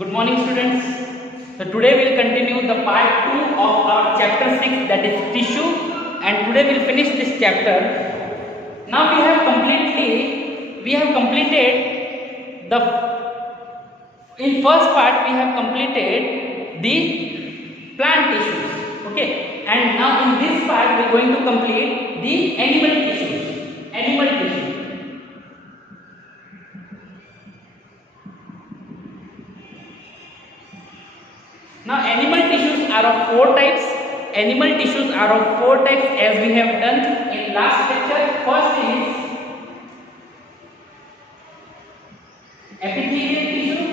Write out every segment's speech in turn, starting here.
Good morning, students. So today we will continue the part 2 of our chapter 6, that is tissue, and today we will finish this chapter. Now we have completed the in first part we have completed the plant tissues, okay, and now in this part we are going to complete the animal tissue. Now animal tissues are of four types. As we have done in last lecture. First is epithelial tissue.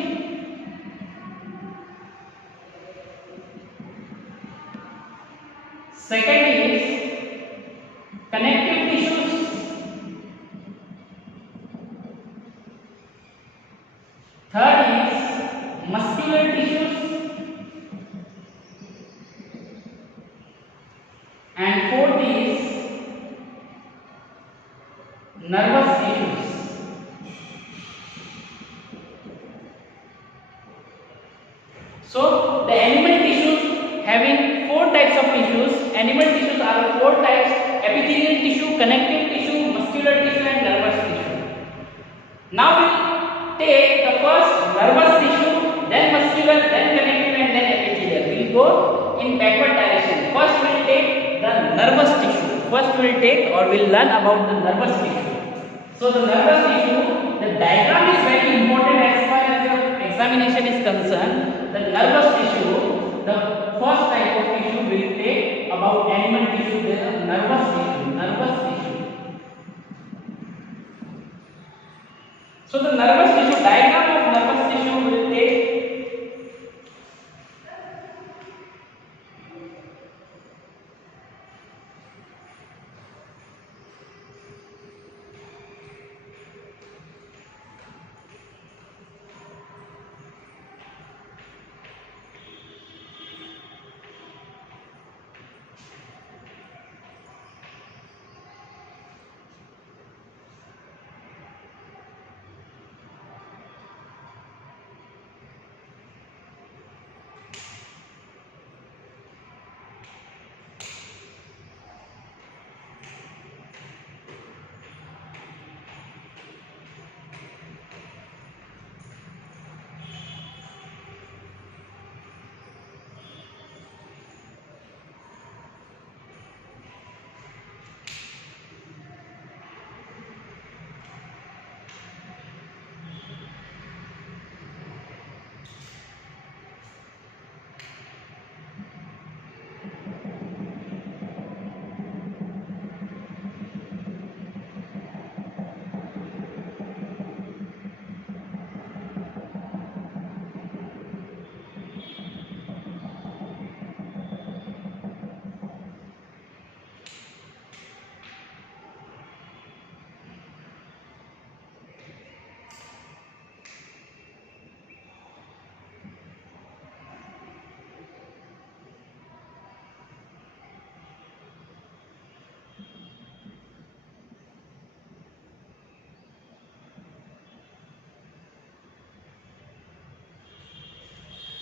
Second is connective tissues. Third is muscular tissues. And fourth is nervous tissues. So the animal tissues having four types of tissues. Animal tissues are four types: epithelial tissue, connective tissue, muscular tissue, and nervous tissue. Now we take the first nervous tissue, then muscular, then connective, and then epithelial. We will go in backward direction. First we will take the nervous tissue. We will learn about the nervous tissue. So the nervous tissue, the diagram is very important as far as your examination is concerned. The nervous tissue, the first type of tissue we will take about animal tissue, there is nervous tissue. So the nervous tissue, diagram of nervous tissue we will take.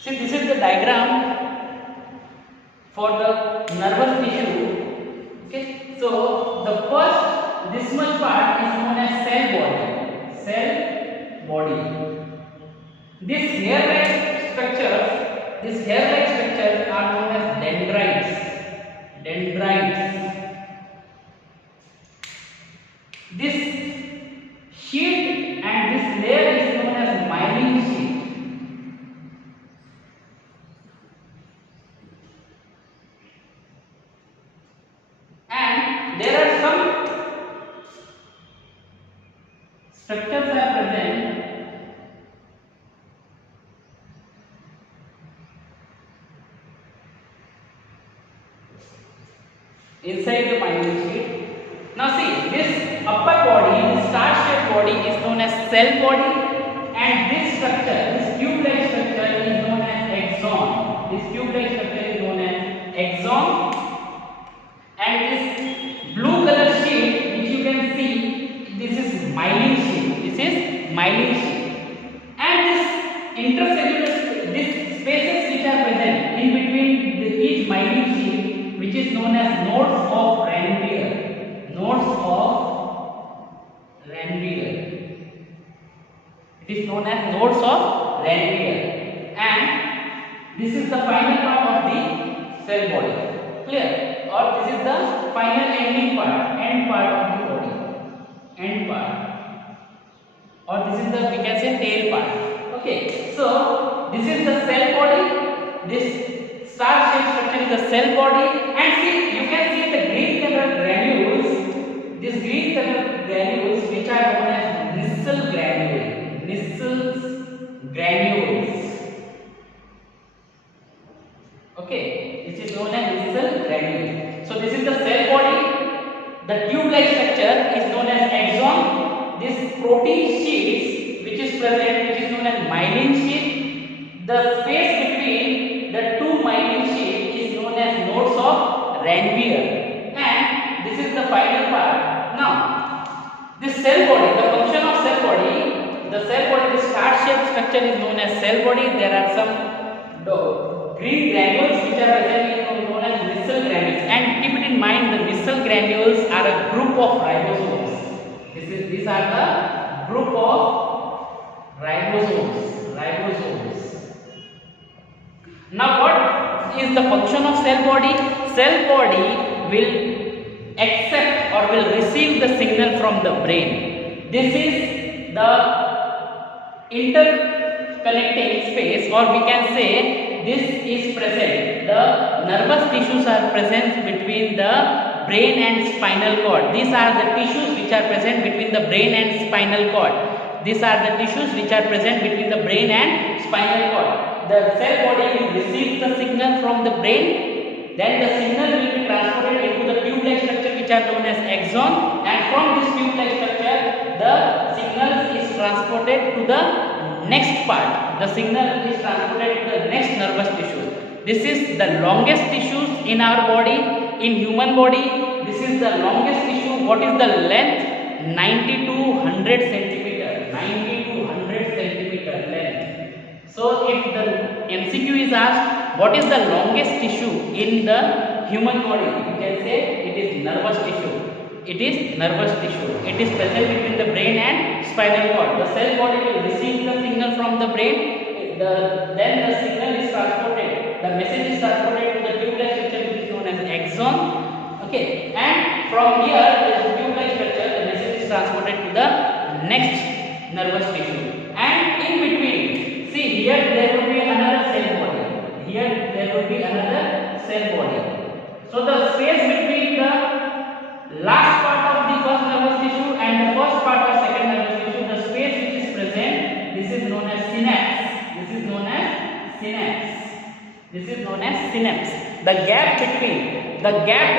See, this is the diagram for the nervous tissue. Okay, so the first, this much part is known as cell body. These hair-like structures are known as dendrites. This sheet and this layer is known as myelin sheet. There are some structures are present inside the myelin sheet. Now see, this upper body, this star-shaped body is known as cell body, and this structure, this tube-like structure is known as axon. And this blue color sheet which you can see, this is myelin sheet. And this intercellular is known as nodes of Ranvier, and this is the final part of the cell body. Clear? Or this is the final ending part, end part of the body, end part, or this is the, we can say, tail part. Okay, so this is the cell body. This star shaped structure is the cell body, and see, you can see the green color granules. These green color granules, which are known as Nissl granule, Nissl's granules. Okay, this is known as Nissl granule. So this is the cell body. The tube-like structure is known as axon. This protein sheets which is present, which is known as myelin sheath. The space between the two myelin sheaths is known as nodes of Ranvier, and this is the final part. Now, this cell body, the function of cell body, the cell body, the star-shaped structure is known as cell body. There are some green granules which are present, known as Nissl granules, and keep it in mind, the Nissl granules are a group of ribosomes. These are the group of ribosomes. Now what is the function of cell body? Cell body will accept or will receive the signal from the brain. This is the interconnecting space, or we can say this is present. The nervous tissues are present between the brain and spinal cord. These are the tissues which are present between the brain and spinal cord. These are the tissues which are present between the brain and spinal cord. The cell body will receive the signal from the brain, then the signal will be transported into the tube-like structure which are known as axon, and from this tube-like structure the signal is transported to the next part. The signal is transported to the next nervous tissue. This is the longest tissues in our body. In human body, this is the longest tissue. What is the length? 90 to 100 centimeter. 90 to 100 centimeter length. So if the MCQ is asked, what is the longest tissue in the human body? You can say it is nervous tissue. It is nervous tissue. It is present between the brain and spinal cord. The cell body will receive the signal from the brain. Then the signal is transported. The message is transported to the tube-like structure which is known as axon. Okay, and from here the tube-like structure, the message is transported to the next nervous tissue. And in between, see here there will be another cell body. Here there will be another cell body. So the space between the last part of the first nervous tissue and the first part of second nervous tissue, the space which is present, this is known as synapse. This is known as synapse. This is known as synapse. The gap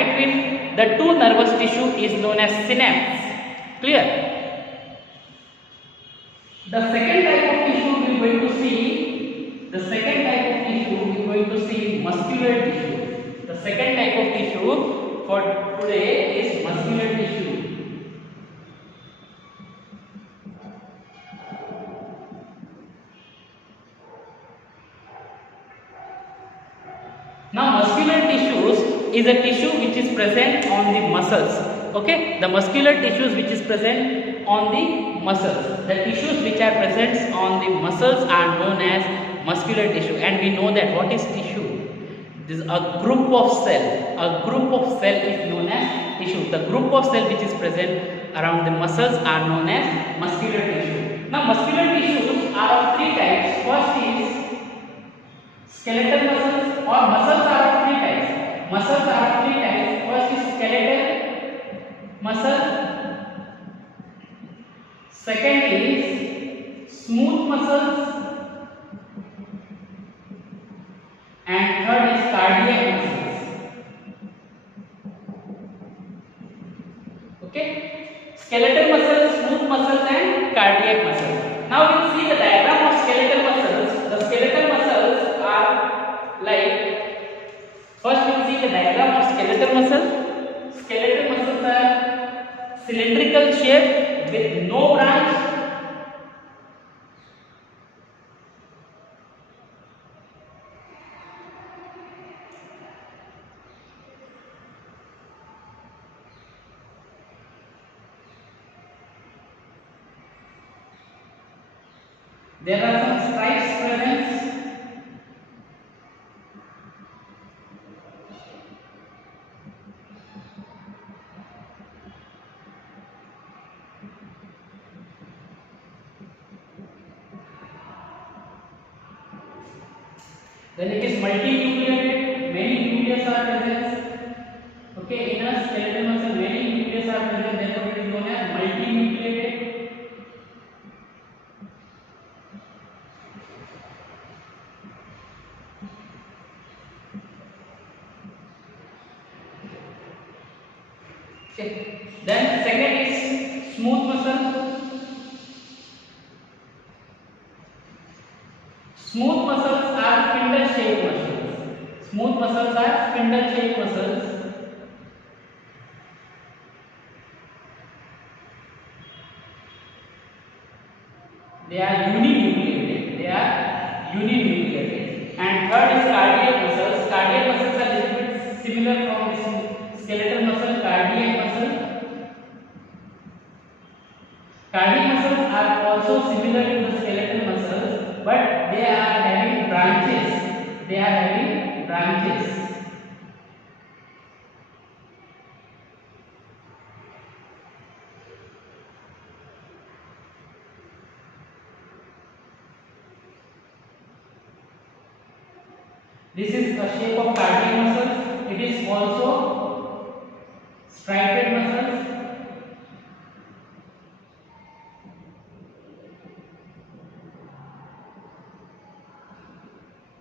between the two nervous tissue is known as synapse. Clear? The second type of tissue we are going to see. The second type of tissue we are going to see muscular tissue. The second type of tissue for today is muscular tissue. Now muscular tissues is a tissue which is present on the muscles. Okay, the muscular tissues which is present on the muscles. The tissues which are present on the muscles are known as muscular tissue, and we know that what is tissue? This is a group of cell. A group of cell is known as tissue. The group of cell which is present around the muscles are known as muscular tissue. Now muscular tissues are of three types. First is skeletal muscles, or muscles are of three types. Muscles are of three types. First is skeletal muscle. Second is smooth muscles. And third is cardiac muscles. Okay? Skeletal muscles, smooth muscles, and cardiac muscles. Now we'll see the diagram of skeletal muscles. The skeletal muscles are like, first we'll see the diagram of skeletal muscles. Skeletal muscles are cylindrical shape with no branch. There are some stripes present. Then it is multinucleated. Many nucleus are present. Okay, in a skeletal muscle, many nucleus are present. Therefore, it is known as multinucleated. Okay. Then second is smooth muscle. Smooth muscles are spindle shaped muscles. Smooth muscles are spindle shaped muscles. They are uninucleated. They are uninucleated. And third is cardiac muscles. Cardiac muscles are little bit similar from this skeletal muscle. Cardiac muscle. Cardiac muscles are also similar to the skeletal muscles, but they are having branches. They are having branches. This is the shape of cardiac muscles. It is also striated muscles.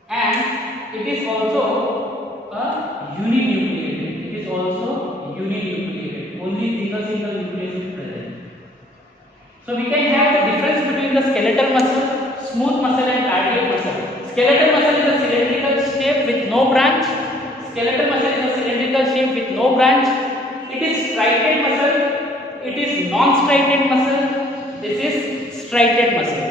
And it is also a uninucleated. It is also uninucleated. Only single nucleus is present. So we can have the difference between the skeletal muscle, smooth muscle, and cardiac muscle. Skeletal muscle is a cylindrical shape with no branch. Skeletal muscle is a cylindrical shape with no branch. It is striated muscle. It is non-striated muscle. This is striated muscle.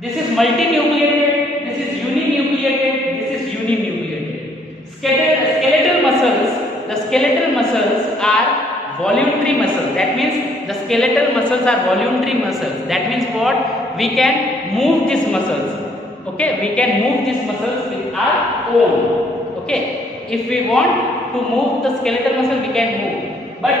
This is multinucleated. This is uninucleated. This is uninucleated. Skeletal muscles. The skeletal muscles are voluntary muscles. That means the skeletal muscles are voluntary muscles. That means what? We can move these muscles. Okay, we can move these muscles with our own. Okay, if we want to move the skeletal muscle, we can move. But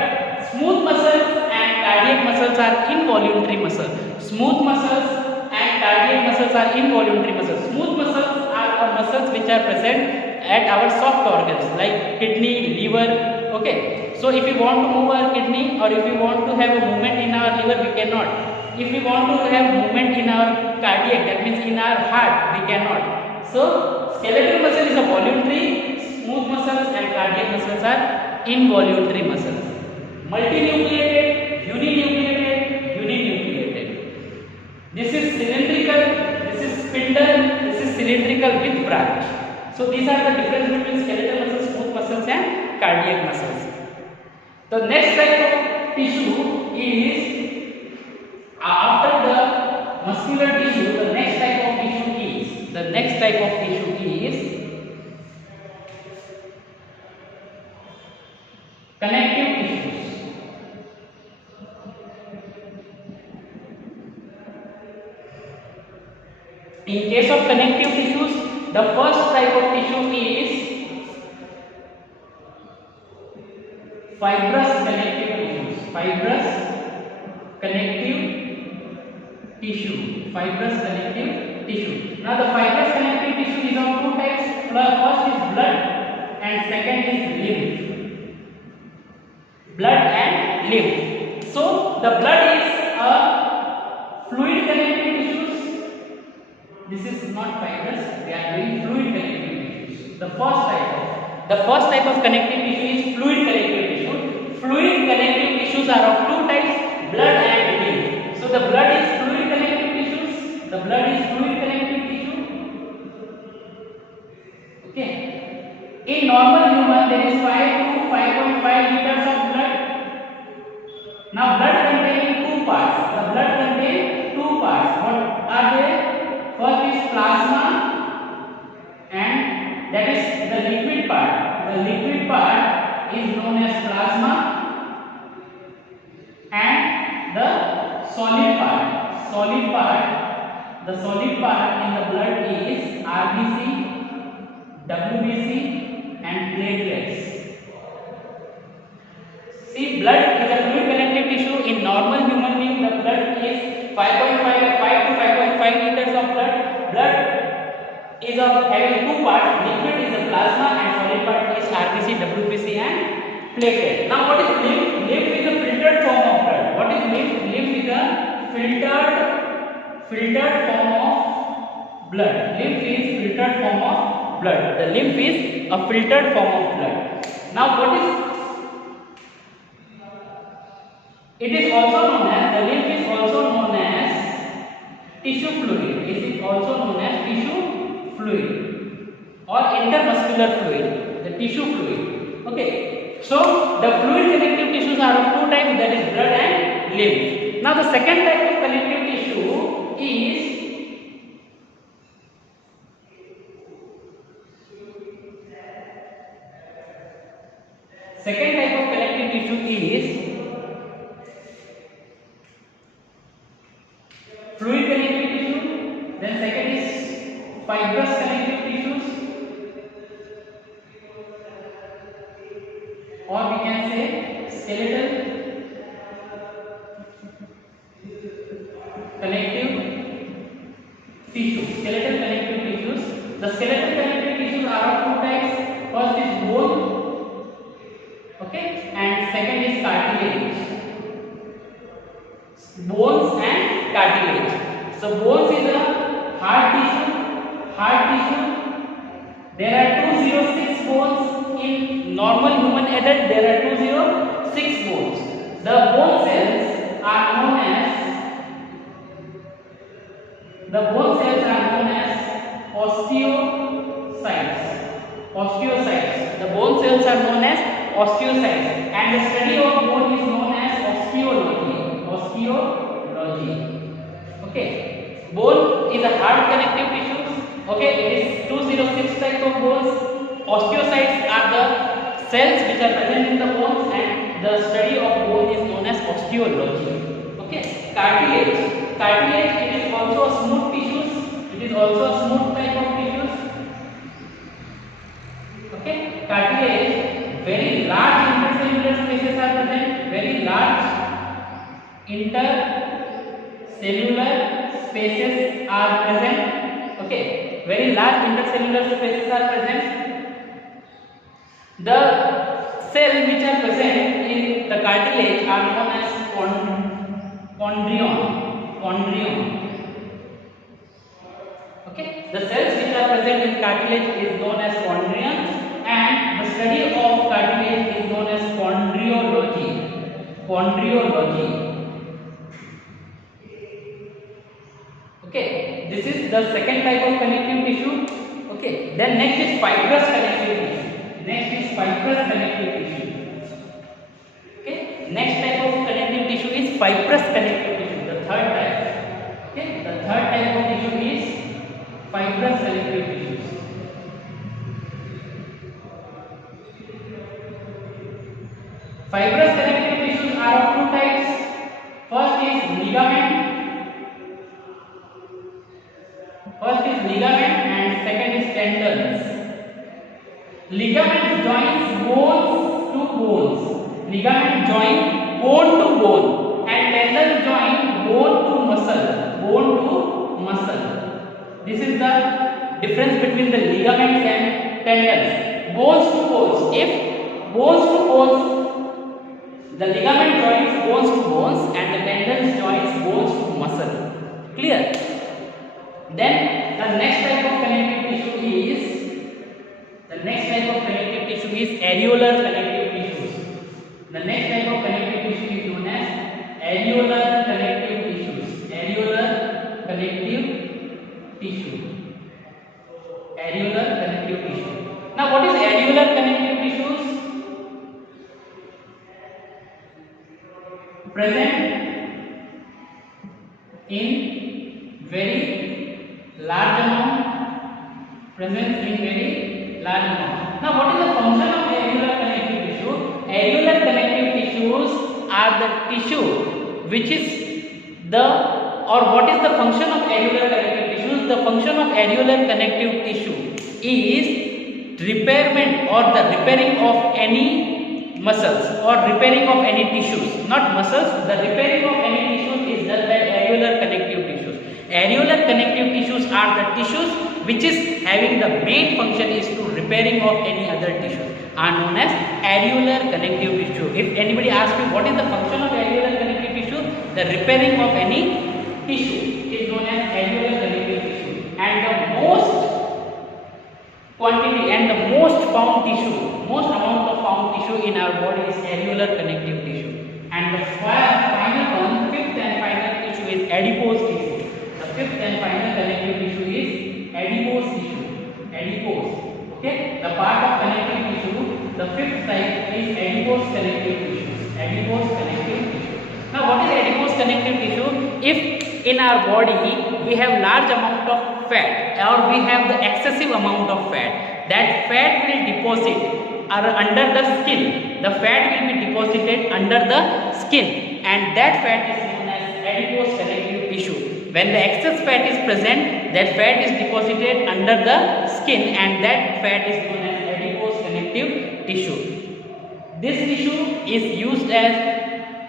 smooth muscles and cardiac muscles are involuntary muscles. Smooth muscles and cardiac muscles are involuntary muscles. Smooth muscles are muscles which are present at our soft organs like kidney, liver. Okay, so if we want to move our kidney or if we want to have a movement in our liver, we cannot. If we want to have movement in our cardiac, that means in our heart, we cannot. So skeletal muscle is a voluntary, smooth muscles and cardiac muscles are involuntary muscles. Multinucleated, uninucleated. This is cylindrical, this is spindle, this is cylindrical with branch. So these are the difference between skeletal muscles, smooth muscles and cardiac muscles. The next type of tissue is after the muscular tissue, the next type of tissue is connective tissues. In case of connective tissues, the first type of tissue is fibrous connective tissues. Fibrous connective tissue. Now the fibrous connective tissue is of two types. First is blood and second is lymph. Blood and lymph. So the blood is a fluid connective tissues. This is not fibrous. We are doing fluid connective tissues. The first type of connective tissue is fluid connective tissue. Fluid connective tissues are of two types: blood and lymph. So the blood is fluid connective tissues. The blood is fluid connective tissue. Okay. In normal human, there is 5 to 5.5 liters of blood. Now, blood contains two parts. The blood contains two parts. What are they? First is plasma, and that is the liquid part. The liquid part is known as plasma, and the solid part the solid part in the blood is RBC, WBC and platelets. See, blood is a fluid connective tissue. In normal human being, the blood is 5 to 5.5 liters of blood. Blood is of having two parts. Liquid is the plasma and solid part is RBC, WBC and platelet. Now what is lymph? Lymph is a filtered form of blood. What is lymph? Lymph is a filtered form of blood. Lymph is filtered form of blood. The lymph is a filtered form of blood. Now what is it is also known as, the lymph is also known as tissue fluid. It is also known as tissue fluid or intermuscular fluid, the tissue fluid. Okay. So the fluid connective tissues are of two types, that is blood and lymph. Now the second type of connective tissue is fluid connective tissue, then second is fibrous connective tissues, or we can say skeletal connective tissue. Skeletal connective tissues. The skeletal connective tissues are of two types. First is bone, okay, and second is cartilage. Bones and cartilage. So bones is a hard tissue. There are 206 bones in normal human adult. There are 206 bones. The bone cells are known as osteocytes. The bone cells are known as osteocytes, and the study of bone is known as osteology. Okay, bone is a hard connective tissue. Okay, it is 206 types of bones. Osteocytes are the cells which are present in the bones, and the study of bone is known as osteology. Okay, cartilage. It is also a smooth tissues. It is also a smooth type of tissues. Okay, cartilage, very large intercellular spaces are present. Very large intercellular spaces are present. Okay, very large intercellular spaces are present. The cells which are present in the cartilage are known as chondrion. Okay, the cells which are present in cartilage is known as chondrion, and the study of cartilage is known as chondriology. Okay, this is the second type of connective tissue. Okay, then next is fibrous connective tissue. Okay, next type of connective tissue is fibrous connective tissue, the third type. Okay, the third type of tissue is fibrous connective tissues. Fibrous connective tissues are of two types. First is ligament and second is tendons. Ligament joins bones to bones. Ligament join bone to bone, and tendon join bone to muscle. This is the difference between the ligaments and tendons. Bones to bones. If bones to bones, the ligament joins bones to bones, and the tendons joins bones to muscle. Clear? Then the next type of connective tissue is areolar connective tissues. The next type of connective tissue is known as areolar connective tissues. Now, what is areolar connective tissues? Present in very large amount. Now, what is the function of areolar connective tissue? Areolar connective tissues are the tissue which is the or what is the function of areolar connective tissues? The function of areolar connective tissue is repairment or the repairing of any muscles or repairing of any tissues, not muscles, the repairing of any tissues is done by areolar connective tissues. Areolar connective tissues are the tissues which is having the main function is to repairing of any other tissues are known as areolar connective tissue. If anybody asks you what is the function of areolar connective tissue, the repairing of any tissue is known as areolar connective tissue. And the most quantity and the most found tissue, most amount of found tissue in our body is areolar connective tissue. And the final one, fifth and final tissue is adipose tissue. The fifth and final connective tissue is adipose tissue. Adipose. Okay. The part of connective tissue, the fifth type is adipose connective tissue. Adipose connective tissue. Now, what is adipose connective tissue? If in our body we have large amount of fat or we have the excessive amount of fat, that fat will deposit under the skin. The fat will be deposited under the skin, and that fat is known as adipose connective tissue. When the excess fat is present, that fat is deposited under the skin, and that fat is known as adipose connective tissue. This tissue is used as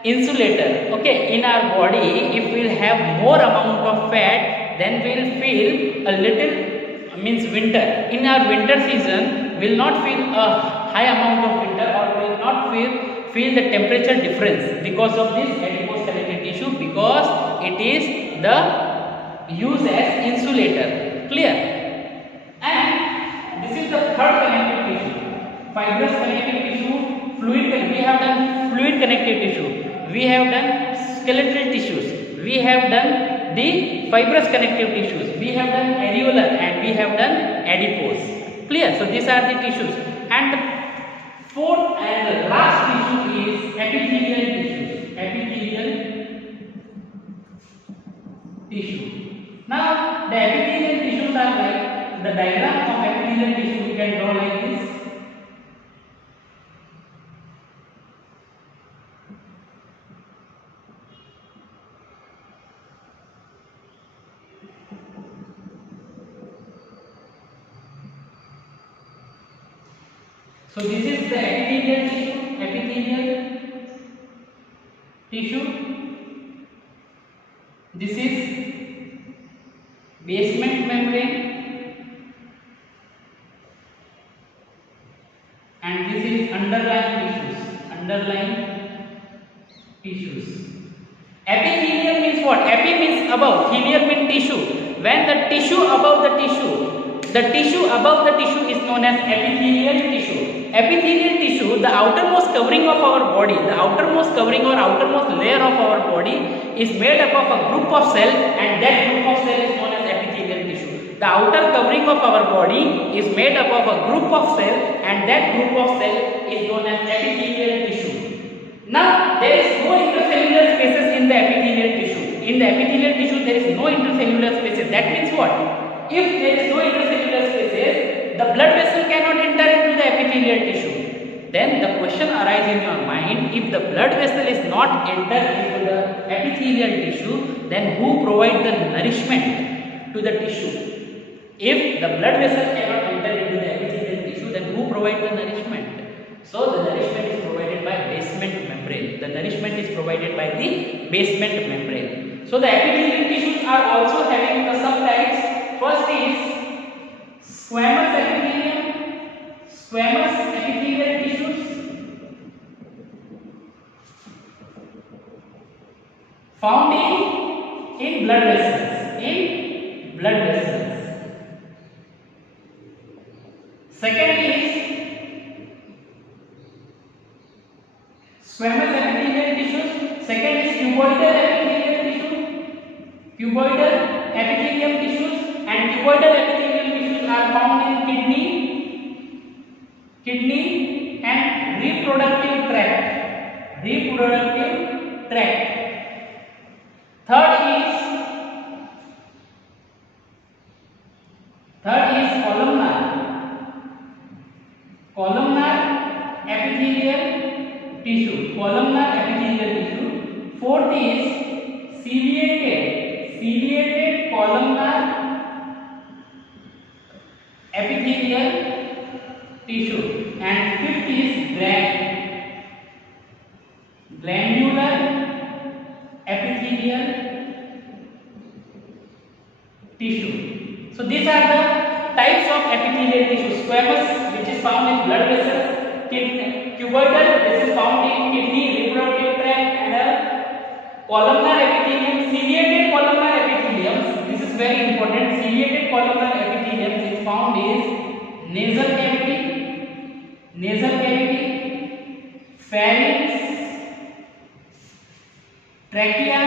insulator. Okay, in our body, if we will have more amount of fat, then we will feel a little, means winter. In our winter season, we will not feel a high amount of winter, or we will not feel the temperature difference because of this adipose connective tissue, because it is the used as insulator. Clear? And this is the third connective tissue, fibrous connective tissue. Fluid, we have done fluid connective tissue, we have done skeletal tissues, we have done the fibrous connective tissues, we have done areolar, and we have done adipose. Clear? So these are the tissues. And the fourth and the last tissue is epithelial tissues. Epithelial tissue. Now the epithelial tissues are like the diagram of epithelial tissue we can draw like this. So this is the epithelial tissue. Epithelial tissue. This is basement membrane, and this is underlying tissues. Underlying tissues. Epithelial means what? Epi means above. Thelial means tissue. When the tissue above the tissue. The tissue above the tissue is known as epithelial tissue. Epithelial tissue, the outermost covering of our body, the outermost covering or outermost layer of our body is made up of a group of cells, and that group of cells is known as epithelial tissue. The outer covering of our body is made up of a group of cells, and that group of cells is known as epithelial tissue. Now, there is no intercellular spaces in the epithelial tissue. In the epithelial tissue, there is no intercellular spaces. That means what? If there is no intercellular spaces, the blood vessel cannot enter into the epithelial tissue. Then the question arises in your mind, if the blood vessel is not entered into the epithelial tissue, then who provides the nourishment to the tissue? If the blood vessel cannot enter into the epithelial tissue, then who provides the nourishment? So the nourishment is provided by basement membrane. The nourishment is provided by the basement membrane. So the epithelial tissues are also having the subtypes. First is squamous epithelium. Squamous epithelial tissues found in blood vessels. In blood vessels. Second is squamous epithelial tissues. Second is cuboidal epithelial tissue. Cuboidal epithelium tissues, and cuboidal epithelial tissues are found in kidney and reproductive tract. Reproductive tract. Third is columnar. Columnar epithelial tissue. Columnar epithelial tissue. Fourth is ciliated ciliated columnar epithelial tissue, and fifth is granular epithelial tissue. So these are the types of epithelial tissue. Squamous, which is found in blood vessels. Cuboidal, this is found in kidney, reproductive tract, and columnar epithelium, ciliated columnar epithelium. This is very important. Ciliated columnar epithelium is found in nasal cavity, pharynx, trachea,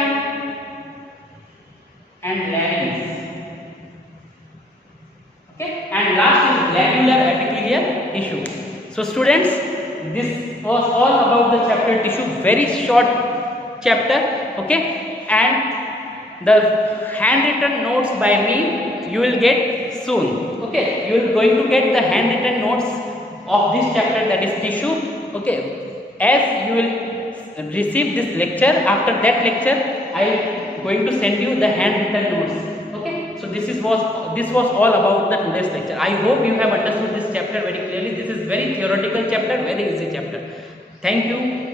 and larynx. Okay, and last is glandular epithelial tissue. So students, this was all about the chapter tissue, very short chapter, okay, and the handwritten notes by me you will get soon, okay. You are going to get the handwritten notes of this chapter, that is tissue, okay. As you will receive this lecture, after that lecture I am going to send you the handwritten notes, okay. So this was all about the today's lecture. I hope you have understood this chapter very clearly. This is very theoretical chapter, very easy chapter. Thank you.